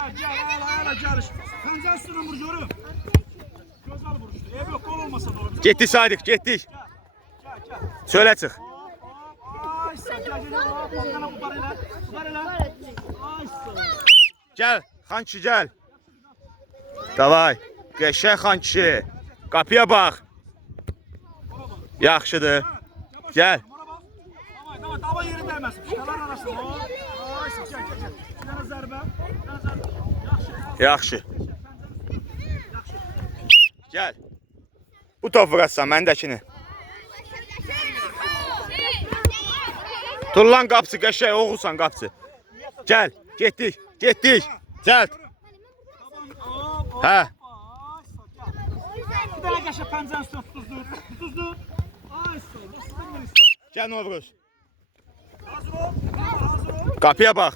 Hala yarış. Kancan üstüne vuruyorum. Göz al vuruştu. Ev yok, gol olmasa da olur. Getdik Sadiq, getdik. Söylə çıx. Ay gel. Gəl, xan kişi gəl. Davay, qəşəng xan kişi. Qapıya bax. Yaxşıdır. Gəl. Dava yeri değməsin. Şikalar arasında. Ay gel. Bir tane zərbə. Yaxşı. Gəl. Bu top vurarsan məndəkini. Tullan qapısı qəşəng oğulsan qapısı. Gəl, getdik. Cəld. Hə. Bir tane qəşəng pəncənin üstüne tutuzdu. Ay Gəl Novruz. hazır ol. Qapıya bax.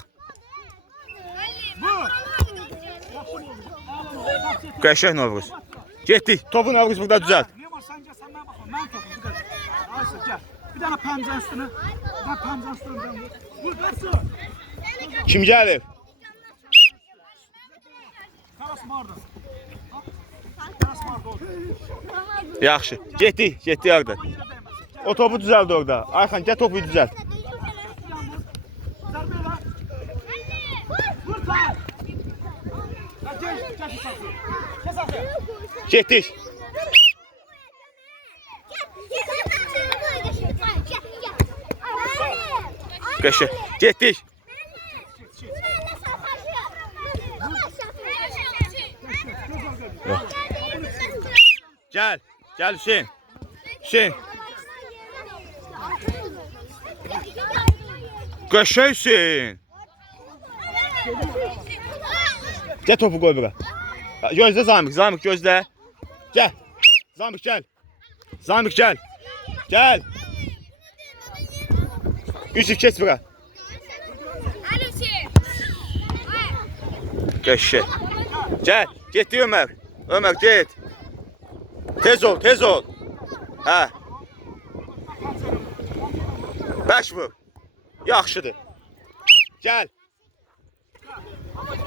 Bu. Qəşəng Novruz. Getdik. Topu Novruz burada düzəlt. Ne var sen gel, sen bana bakma. Ben topum. Ay gel. Bir tane pəncənin üstüne. Ben pəncənin üstüne. Vur kaçsın. Kim gəlir? Karasım orada. Yaxşı. Getdik orada. O topu düzəld orada. Ayxan gəl topu düzəlt. Getdik. Qəşəng. Getdik. Gəl. Gəl Hüseyin. Qəşəng Hüseyin. Gəl topu qoy bura. Gözlə Zamiq gözlə. Gəl. Zamiq gəl. Yusuf keç bura. Qəşəng. Gəl, getdi Ömər. Ömər get. Tez ol. Hə. Bəş vur. Yaxşıdır. Gəl.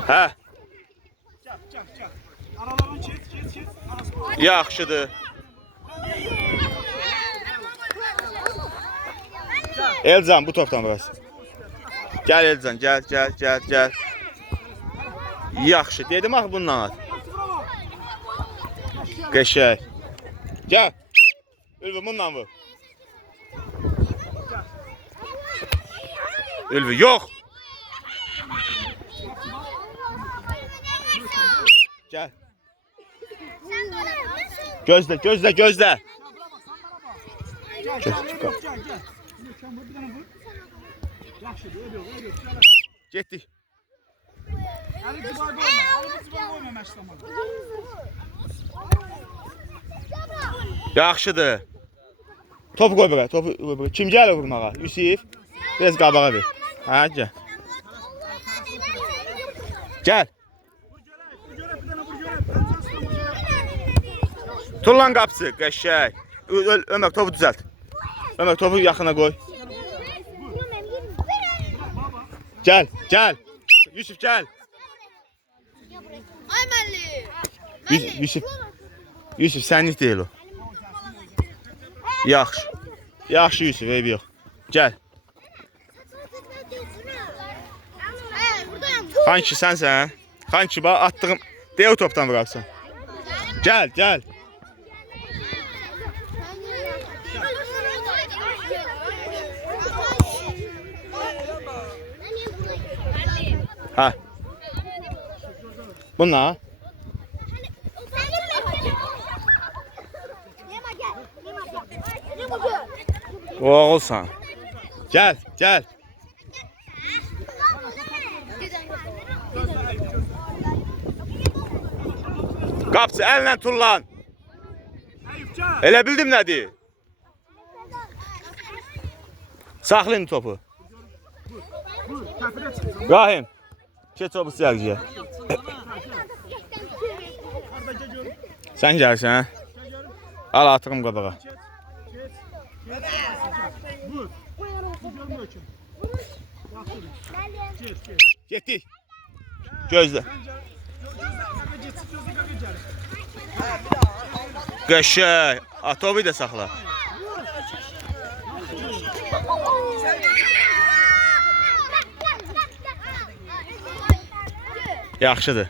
Hə. Gel. Aralarını çek. Yaxşıdır. Elcan bu topdan burası. Gəl Elcan, gəl. Yaxşı, dedim axı bundan at. Qəşəng. Gəl. Ülvi bundan vur. Ülvi yox. Gəl. Gözlə. Gel. Getdik. Ali Dubai koyma məşqlamadı. Yaxşıdır. Topu qoy bura, Kim gəlir vurmağa? Yusif. Biraz qabağa ver. Hə, gəl. Gəl. Tullan qapısı, qəşəng. Ömər topu düzəlt. Ömər topu yaxına qoy. Gəl. Yusuf gəl. Ay müəllim. Yusuf sənlik deyil o. Yaxşı Yusuf, eybi yox. Gəl. Xan ki sənsən. Xan ki bax attığım dev topdan vurarsan. Gəl. Ha. Bununla. Oğulsan. Gəl. Qapısı əllə tullan. Elə bildim nədir? Saxlayın topu. Rahim. Keç o bu siyarcıya. Sən gəlsən. Al atırım qabağa. Getdik. Gözlə. Qəşəng. Topu da saxla. Yaxşıdır.